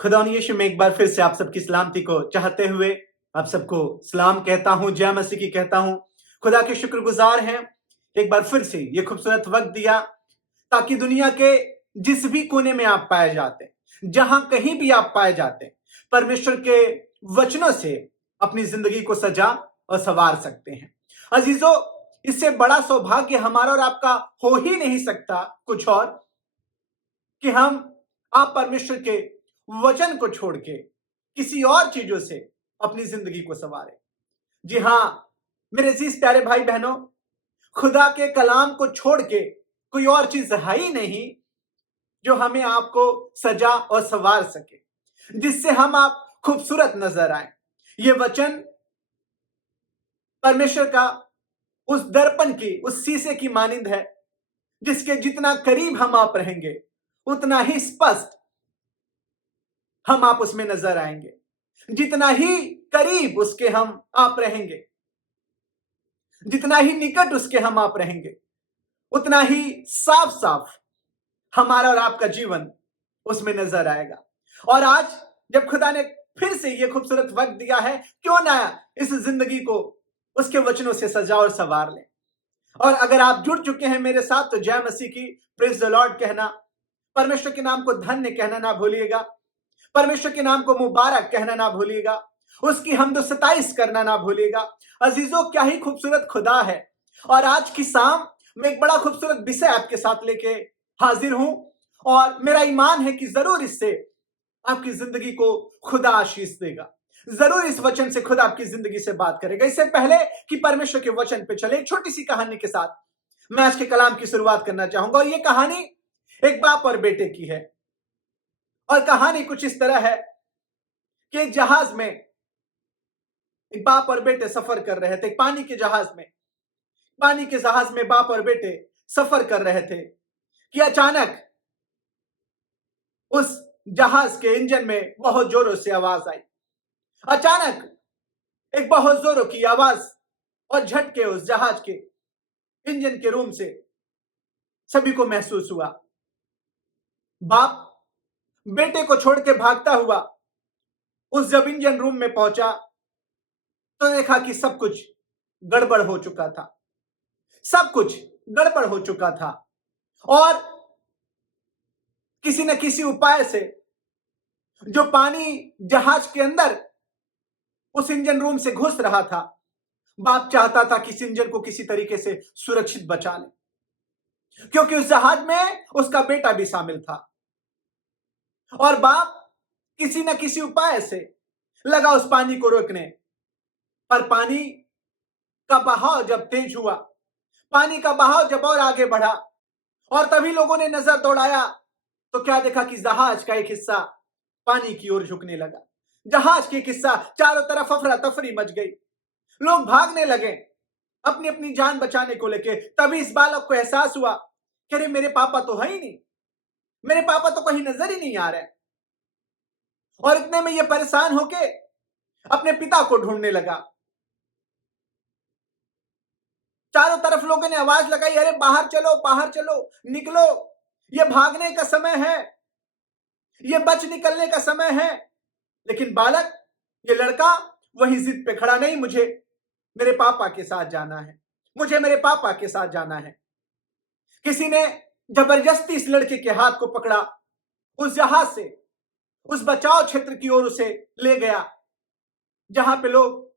खुदा यीशु में एक बार फिर से आप सबकी सलामती को चाहते हुए आप सबको सलाम कहता हूं, जय मसीह की कहता हूं। खुदा के शुक्रगुजार हैं, एक बार फिर से ये खूबसूरत वक्त दिया ताकि दुनिया के जिस भी कोने में आप पाए जाते हैं, जहां कहीं भी आप पाए जाते हैं, परमेश्वर के वचनों से अपनी जिंदगी को सजा और संवार सकते हैं। अजीजों, इससे बड़ा सौभाग्य हमारा और आपका हो ही नहीं सकता कुछ और कि हम आप परमेश्वर के वचन को छोड़ के किसी और चीजों से अपनी जिंदगी को संवारे। जी हां, मेरे अजीज प्यारे भाई बहनों, खुदा के कलाम को छोड़ के कोई और चीज है ही नहीं जो हमें आपको सजा और संवार सके, जिससे हम आप खूबसूरत नजर आए। ये वचन परमेश्वर का उस दर्पण की, उस शीशे की मानिंद है, जिसके जितना करीब हम आप रहेंगे उतना ही स्पष्ट हम आप उसमें नजर आएंगे। जितना ही करीब उसके हम आप रहेंगे, जितना ही निकट उसके हम आप रहेंगे, उतना ही साफ साफ हमारा और आपका जीवन उसमें नजर आएगा। और आज जब खुदा ने फिर से ये खूबसूरत वक्त दिया है, क्यों ना इस जिंदगी को उसके वचनों से सजा और संवार लें। और अगर आप जुड़ चुके हैं मेरे साथ तो जय मसीह की, प्रेज द लॉर्ड कहना, परमेश्वर के नाम को धन्य कहना ना भूलिएगा, परमेश्वर के नाम को मुबारक कहना ना भूलिएगा, उसकी हमदो सताइश करना ना भूलिएगा। अजीजों, क्या ही खूबसूरत खुदा है। और आज की शाम मैं एक बड़ा खूबसूरत विषय आपके साथ लेके हाजिर हूं और मेरा ईमान है कि जरूर इससे आपकी जिंदगी को खुदा आशीष देगा। जरूर इस वचन से खुदा आपकी जिंदगी से बात करेगा। इससे पहले कि परमेश्वर के वचन पे चले, एक छोटी सी कहानी के साथ मैं आज के कलाम की शुरुआत करना चाहूंगा। और ये कहानी एक बाप और बेटे की है। और कहानी कुछ इस तरह है कि एक जहाज में एक बाप और बेटे सफर कर रहे थे, पानी के जहाज में। पानी के जहाज में बाप और बेटे सफर कर रहे थे कि अचानक उस जहाज के इंजन में बहुत जोरों से आवाज आई। अचानक एक बहुत जोरों की आवाज और झटके उस जहाज के इंजन के रूम से सभी को महसूस हुआ। बाप बेटे को छोड़ के भागता हुआ उस जब इंजन रूम में पहुंचा तो देखा कि सब कुछ गड़बड़ हो चुका था। सब कुछ गड़बड़ हो चुका था और किसी न किसी उपाय से जो पानी जहाज के अंदर उस इंजन रूम से घुस रहा था, बाप चाहता था कि इस इंजन को किसी तरीके से सुरक्षित बचा ले, क्योंकि उस जहाज में उसका बेटा भी शामिल था। और बाप किसी न किसी उपाय से लगा उस पानी को रोकने, पर पानी का बहाव जब तेज हुआ, पानी का बहाव जब और आगे बढ़ा और तभी लोगों ने नजर दौड़ाया तो क्या देखा कि जहाज का एक हिस्सा पानी की ओर झुकने लगा। जहाज की एक हिस्सा, चारों तरफ अफरा तफरी मच गई। लोग भागने लगे अपनी अपनी जान बचाने को लेके। तभी इस बालक को एहसास हुआ कि अरे मेरे पापा तो है ही नहीं, मेरे पापा तो कहीं नजर ही नहीं आ रहे। और इतने में ये परेशान होके अपने पिता को ढूंढने लगा। चारों तरफ लोगों ने आवाज लगाई, अरे बाहर चलो, निकलो, ये भागने का समय है, ये बच निकलने का समय है। लेकिन बालक, ये लड़का वही जिद पे खड़ा, नहीं, मुझे मेरे पापा के साथ जाना है, मुझे मेरे पापा के साथ जाना है। किसी ने जबरदस्ती इस लड़के के हाथ को पकड़ा, उस जहाज से उस बचाव क्षेत्र की ओर उसे ले गया जहां पे लोग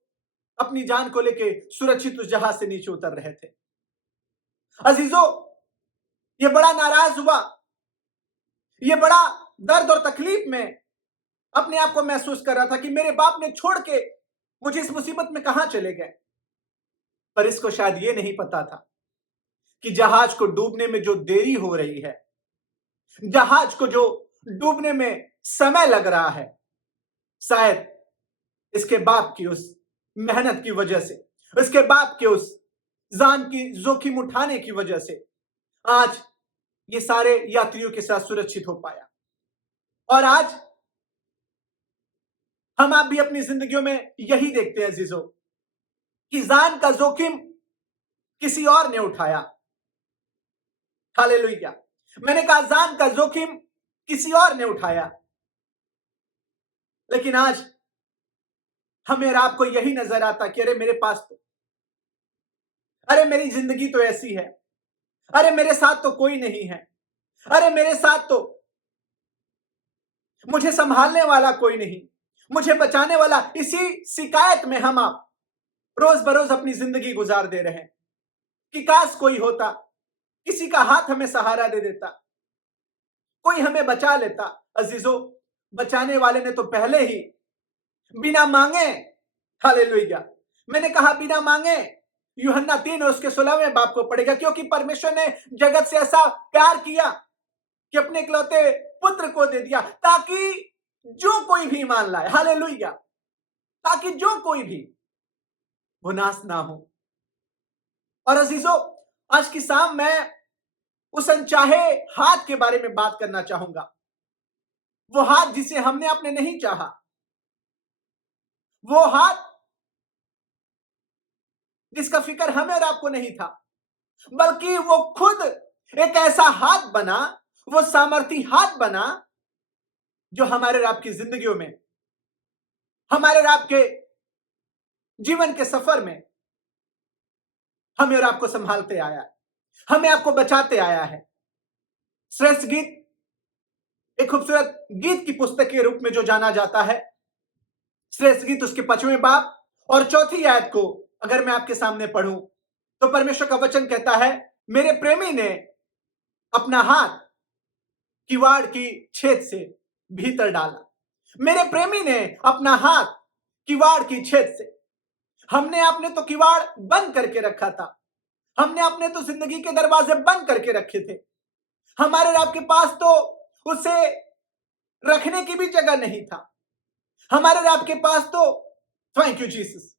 अपनी जान को लेके सुरक्षित उस जहाज से नीचे उतर रहे थे। अजीजों, ये बड़ा नाराज हुआ, ये बड़ा दर्द और तकलीफ में अपने आप को महसूस कर रहा था कि मेरे बाप ने छोड़ के मुझे इस मुसीबत में कहां चले गए। पर इसको शायद ये नहीं पता था कि जहाज को डूबने में जो देरी हो रही है, जहाज को जो डूबने में समय लग रहा है, शायद इसके बाप की उस मेहनत की वजह से, इसके बाप के उस जान की जोखिम उठाने की वजह से आज ये सारे यात्रियों के साथ सुरक्षित हो पाया। और आज हम आप भी अपनी जिंदगियों में यही देखते हैं अजीजों कि जान का जोखिम किसी और ने उठाया। हालेलुया। मैंने कहा जान का जोखिम किसी और ने उठाया। लेकिन आज हमें और आपको यही नजर आता कि अरे मेरे पास तो, अरे मेरी जिंदगी तो ऐसी है, अरे मेरे साथ तो कोई नहीं है, अरे मेरे साथ तो मुझे संभालने वाला कोई नहीं, मुझे बचाने वाला। इसी शिकायत में हम आप रोज बरोज अपनी जिंदगी गुजार दे रहे हैं कि काश कोई होता, किसी का हाथ हमें सहारा दे देता, कोई हमें बचा लेता। अजीजों, बचाने वाले ने तो पहले ही बिना मांगे, हालेलुया, मैंने कहा बिना मांगे, यूहन्ना 3 और उसके 16वें बाब को पढ़ेगा, क्योंकि परमेश्वर ने जगत से ऐसा प्यार किया कि अपने इकलौते पुत्र को दे दिया, ताकि जो कोई भी ईमान लाए, हालेलुया, ताकि जो कोई भी वो नाश ना हो। और अजीजों, आज की शाम मैं उस अनचाहे हाथ के बारे में बात करना चाहूंगा, वो हाथ जिसे हमने आपने नहीं चाहा, वो हाथ जिसका फिक्र हमें और आपको नहीं था, बल्कि वो खुद एक ऐसा हाथ बना, वो सामर्थी हाथ बना जो हमारे और आपकी जिंदगियों में, हमारे और आपके जीवन के सफर में हमें और आपको संभालते आया है, हमें आपको बचाते आया है। श्रेष्ठ गीत एक खूबसूरत गीत की पुस्तक के रूप में जो जाना जाता है, श्रेष्ठ गीत उसके 5वें बाब और 4थी आयत को अगर मैं आपके सामने पढ़ूं तो परमेश्वर का वचन कहता है, मेरे प्रेमी ने अपना हाथ किवाड़ की छेद से भीतर डाला, मेरे प्रेमी ने अपना हाथ किवाड़ की छेद से। हमने आपने तो किवाड़ बंद करके रखा था, हमने अपने तो जिंदगी के दरवाजे बंद करके रखे थे, हमारे और आपके पास तो उसे रखने की भी जगह नहीं था, हमारे और आपके पास तो, थैंक यू जीसस,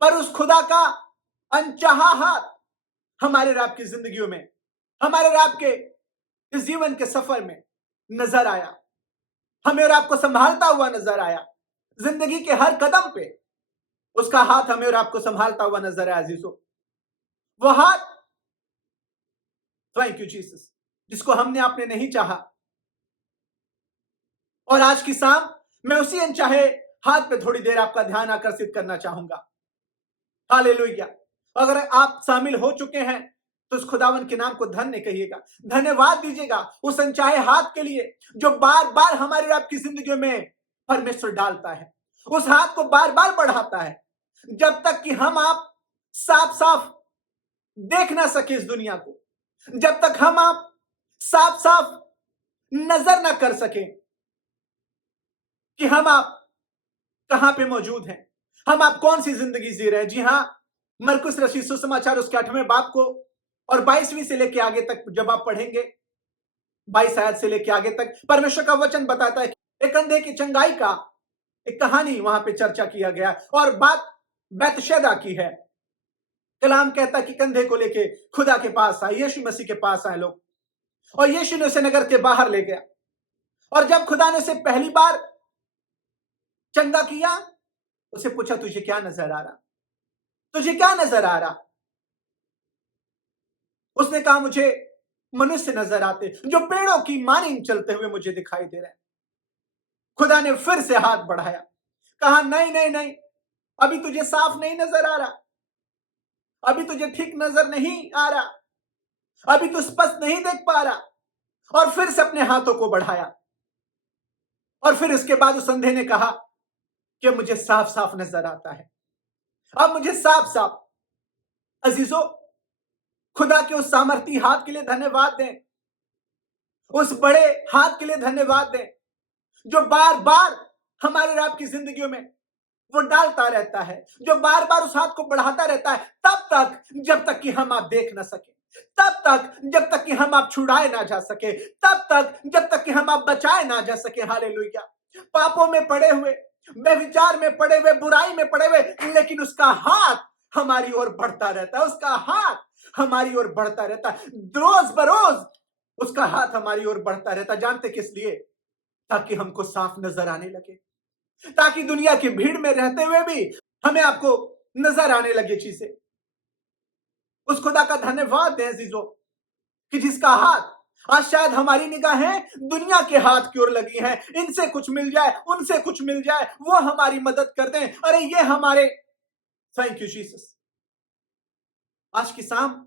पर उस खुदा का अनचाहा हाथ हमारे और आपकी जिंदगियों में, हमारे और आपके इस जीवन के सफर में नजर आया, हमें और आपको संभालता हुआ नजर आया। जिंदगी के हर कदम पे उसका हाथ हमें और आपको संभालता हुआ नजर आया। अजीजों, वो हाथ, थैंक यू जीसस, जिसको हमने आपने नहीं चाहा। और आज की शाम मैं उसी अनचाहे हाथ पे थोड़ी देर आपका ध्यान आकर्षित करना चाहूंगा। हालेलुया। अगर आप शामिल हो चुके हैं तो उस खुदावन के नाम को धन्य कहिएगा, धन्यवाद दीजिएगा उस अनचाहे हाथ के लिए जो बार बार हमारे और आपकी जिंदगी में परमेश्वर डालता है, उस हाथ को बार बार बढ़ाता है, जब तक कि हम आप साफ साफ देख ना सके इस दुनिया को, जब तक हम आप साफ साफ नजर ना कर सके कि हम आप कहां पे मौजूद हैं, हम आप कौन सी जिंदगी जी रहे हैं। जी हां, मरकुस रचित सुसमाचार उसके 8वें बाब को और 22वीं से लेके आगे तक जब आप पढ़ेंगे, 22 आयत से लेके आगे तक परमेश्वर का वचन बताता है कि एक अंधे की चंगाई का एक कहानी वहां पे चर्चा किया गया और बात बैतशैदा की है। कलाम कहता है कि कंधे को लेके खुदा के पास आए, यीशु मसीह के पास आए लोग, और यीशु ने उसे नगर के बाहर ले गया। और जब खुदा ने उसे पहली बार चंगा किया, उसे पूछा तुझे क्या नजर आ रहा, तुझे क्या नजर आ रहा। उसने कहा मुझे मनुष्य नजर आते जो पेड़ों की मानिंद चलते हुए मुझे दिखाई दे रहे हैं। खुदा ने फिर से हाथ बढ़ाया, कहा नहीं नहीं नहीं, अभी तुझे साफ नहीं नजर आ रहा, अभी तुझे ठीक नजर नहीं आ रहा, अभी तू स्पष्ट नहीं देख पा रहा। और फिर से अपने हाथों को बढ़ाया और फिर उसके बाद उस अंधे ने कहा कि मुझे साफ साफ नजर आता है, अब मुझे साफ साफ। अजीजों, खुदा के उस सामर्थी हाथ के लिए धन्यवाद दें, उस बड़े हाथ के लिए धन्यवाद दें जो बार बार हमारे और आपकी जिंदगियों में वो डालता रहता है, जो बार बार उस हाथ को बढ़ाता रहता है, तब तक जब तक कि हम आप देख ना सके, तब तक जब तक कि हम आप छुड़ाए ना जा सके, तब तक जब तक कि हम आप बचाए ना जा सके। हालेलुया। पापों में पड़े हुए, व्यभिचार में पड़े हुए, बुराई में पड़े हुए, लेकिन उसका हाथ हमारी ओर बढ़ता रहता है, उसका हाथ हमारी ओर बढ़ता रहता है, रोज बरोज उसका हाथ हमारी ओर बढ़ता रहता। जानते किस लिए? ताकि हमको साफ नजर आने लगे, ताकि दुनिया की भीड़ में रहते हुए भी हमें आपको नजर आने लगे चीजें। उस खुदा का धन्यवाद दें अजीजों कि जिसका हाथ आज शायद हमारी निगाहें दुनिया के हाथ की ओर लगी हैं, इनसे कुछ मिल जाए, उनसे कुछ मिल जाए, वो हमारी मदद कर दें, अरे ये हमारे। Thank you Jesus. आज की शाम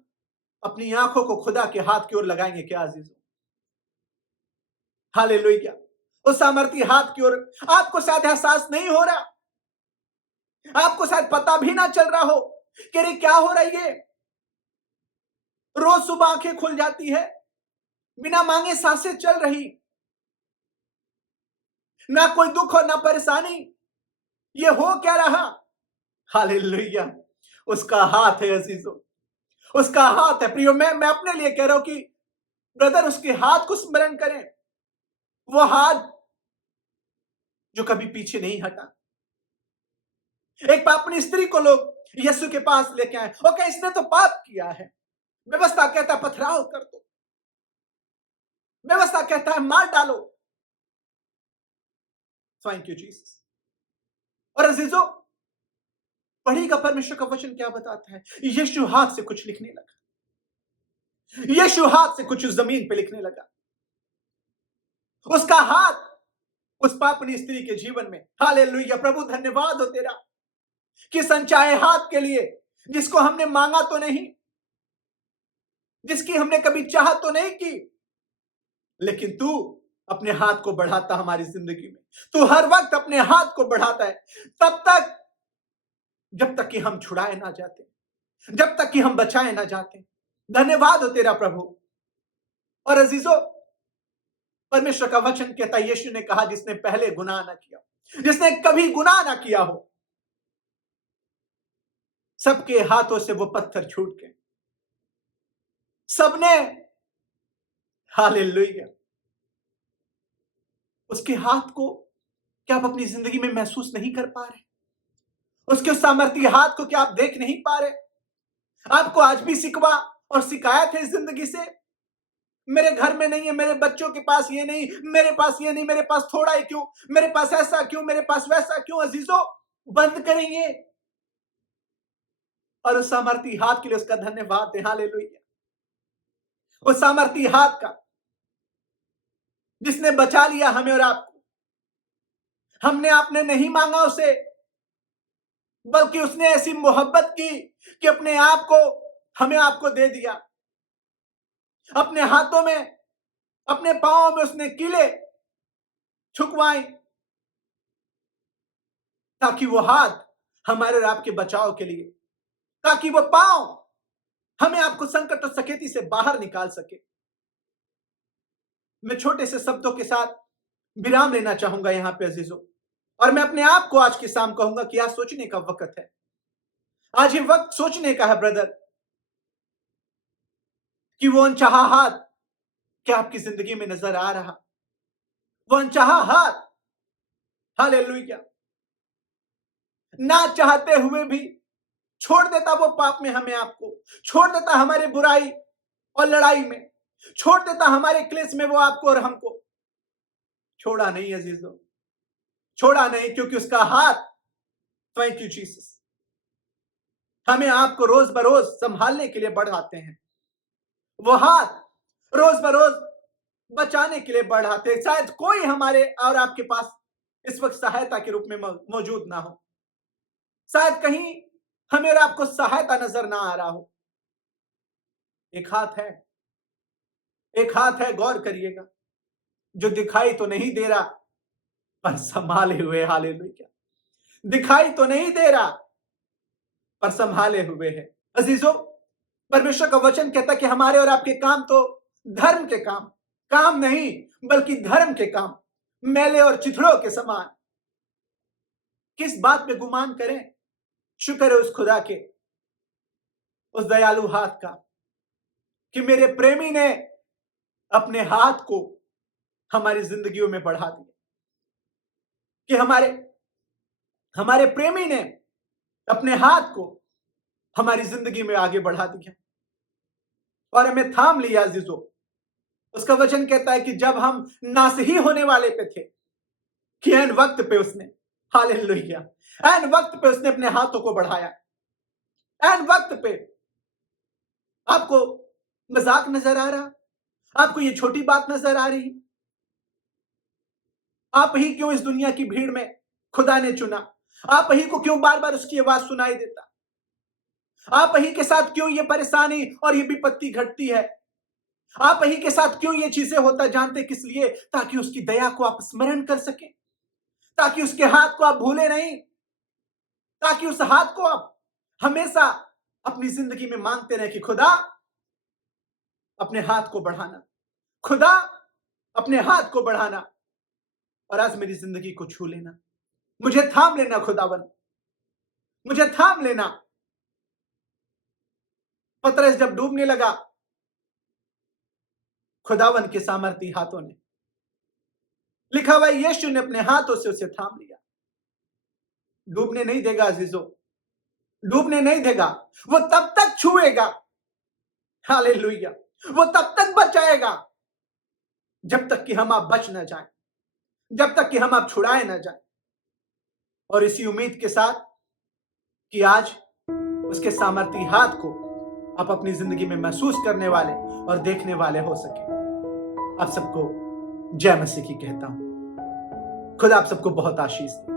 अपनी आंखों को खुदा के हाथ की ओर लगाएंगे क्या अजीजों? हालेलुया। उस सामर्थी हाथ की ओर आपको शायद एहसास नहीं हो रहा, आपको शायद पता भी ना चल रहा हो कि अरे क्या हो रहा है। ये रोज सुबह आंखें खुल जाती है, बिना मांगे सांसें चल रही, ना कोई दुख और ना परेशानी, ये हो क्या रहा? हालेलुया। उसका हाथ है अजीजों, उसका हाथ है। प्रियो, मैं अपने लिए कह रहा हूं कि ब्रदर उसके हाथ को स्मरण करें, वो हाथ जो कभी पीछे नहीं हटा। एक पापनी स्त्री को लोग यीशु के पास लेके आए, ओके इसने तो पाप किया है, व्यवस्था कहता है पथराव कर दो, व्यवस्था कहता है मार डालो। Thank you Jesus. और अजीजों, पढ़ेगा परमेश्वर का वचन क्या बताता है? यीशु हाथ से कुछ लिखने लगा, यीशु हाथ से कुछ उस जमीन पे लिखने लगा। उसका हाथ उस पापनी स्त्री के जीवन में। हालेलुया। प्रभु धन्यवाद हो तेरा कि संचाए हाथ के लिए, जिसको हमने मांगा तो नहीं, जिसकी हमने कभी चाहत तो नहीं की, लेकिन तू अपने हाथ को बढ़ाता हमारी जिंदगी में। तू हर वक्त अपने हाथ को बढ़ाता है, तब तक जब तक कि हम छुड़ाए ना जाते, जब तक कि हम बचाए ना जाते। धन्यवाद हो तेरा प्रभु। और अजीजों, परमेश्वर का वचन कहता है, यीशु ने कहा जिसने पहले गुनाह ना किया, जिसने कभी गुनाह ना किया हो, सबके हाथों से वो पत्थर छूट के सबने, हालेलुया, उसके हाथ को क्या आप अपनी जिंदगी में महसूस नहीं कर पा रहे? उसके उस सामर्थ्य हाथ को क्या आप देख नहीं पा रहे? आपको आज भी सिकवा और शिकायत है इस जिंदगी से, मेरे घर में नहीं है, मेरे बच्चों के पास ये नहीं, मेरे पास ये नहीं, मेरे पास थोड़ा ही क्यों, मेरे पास ऐसा क्यों, मेरे पास वैसा क्यों? अजीजों, बंद करेंगे और उस सामर्थी हाथ के लिए उसका धन्यवाद दें। हालेलुया। उस सामर्थी हाथ का जिसने बचा लिया हमें और आपको। हमने आपने नहीं मांगा उसे, बल्कि उसने ऐसी मोहब्बत की कि अपने आप को हमें आपको दे दिया। अपने हाथों में, अपने पांवों में उसने कीले छुकवाए, ताकि वो हाथ हमारे और आपके बचाव के लिए, ताकि वो पांव हमें आपको संकट और सकेती से बाहर निकाल सके। मैं छोटे से शब्दों के साथ विराम लेना चाहूंगा यहां पे अजीजों, और मैं अपने आप को आज की शाम कहूंगा कि आज सोचने का वक्त है। आज ये वक्त सोचने का है ब्रदर, कि वो अनचाहा हाथ क्या आपकी जिंदगी में नजर आ रहा? वो अनचाहा हाथ, हालेलुया, ना चाहते हुए भी छोड़ देता वो पाप में हमें आपको, छोड़ देता हमारे बुराई और लड़ाई में, छोड़ देता हमारे क्लेश में वो आपको और हमको। छोड़ा नहीं अजीजों, छोड़ा नहीं, क्योंकि उसका हाथ, थैंक यू जीसस, हमें आपको रोज बरोज संभालने के लिए बढ़ाते हैं। वो हाथ रोज बरोज बचाने के लिए बढ़ाते हैं। शायद कोई हमारे और आपके पास इस वक्त सहायता के रूप में मौजूद ना हो, शायद कहीं हमें और आपको सहायता नजर ना आ रहा हो। एक हाथ है, एक हाथ है, गौर करिएगा, जो दिखाई तो नहीं दे रहा पर संभाले हुए, हालेलुया, दिखाई तो नहीं दे रहा पर संभाले हुए है। अजीजों, परमेश्वर का वचन कहता कि हमारे और आपके काम तो धर्म के काम, काम नहीं बल्कि धर्म के काम, मैले और चिथड़ों के समान। किस बात पे गुमान करें? शुक्र है उस खुदा के, उस दयालु हाथ का, कि मेरे प्रेमी ने अपने हाथ को हमारी जिंदगियों में बढ़ा दिया, कि हमारे हमारे प्रेमी ने अपने हाथ को हमारी जिंदगी में आगे बढ़ा दिया और हमें थाम लिया। अजीजों, उसका वचन कहता है कि जब हम नासही होने वाले पे थे, कि एन वक्त पे उसने, हालेलुया, एन वक्त पे उसने अपने हाथों को बढ़ाया। एन वक्त पे आपको मजाक नजर आ रहा, आपको ये छोटी बात नजर आ रही? आप ही क्यों इस दुनिया की भीड़ में खुदा ने चुना? आप ही को क्यों बार बार उसकी आवाज सुनाई देता? आप ही के साथ क्यों ये परेशानी और ये विपत्ति घटती है? आप ही के साथ क्यों ये चीजें होता? जानते किस लिए? ताकि उसकी दया को आप स्मरण कर सके, ताकि उसके हाथ को आप भूले नहीं, ताकि उस हाथ को आप हमेशा अपनी जिंदगी में मांगते रहे कि खुदा अपने हाथ को बढ़ाना, खुदा अपने हाथ को बढ़ाना और आज मेरी जिंदगी को छू लेना, मुझे थाम लेना खुदावन, मुझे थाम लेना। पतरस जब डूबने लगा, खुदावन के सामर्थी हाथों ने, लिखा हुआ यीशु ने अपने हाथों से उसे थाम लिया। डूबने नहीं देगा अजीजों, डूबने नहीं देगा। वो तब तक छुएगा, हालेलुया, वो तब तक बचाएगा जब तक कि हम आप बच ना जाए, जब तक कि हम आप छुड़ाए ना जाए। और इसी उम्मीद के साथ कि आज उसके सामर्थी हाथ को आप अपनी जिंदगी में महसूस करने वाले और देखने वाले हो सके, आप सबको जय मसीह की कहता हूं। खुदा आप सबको बहुत आशीष दे।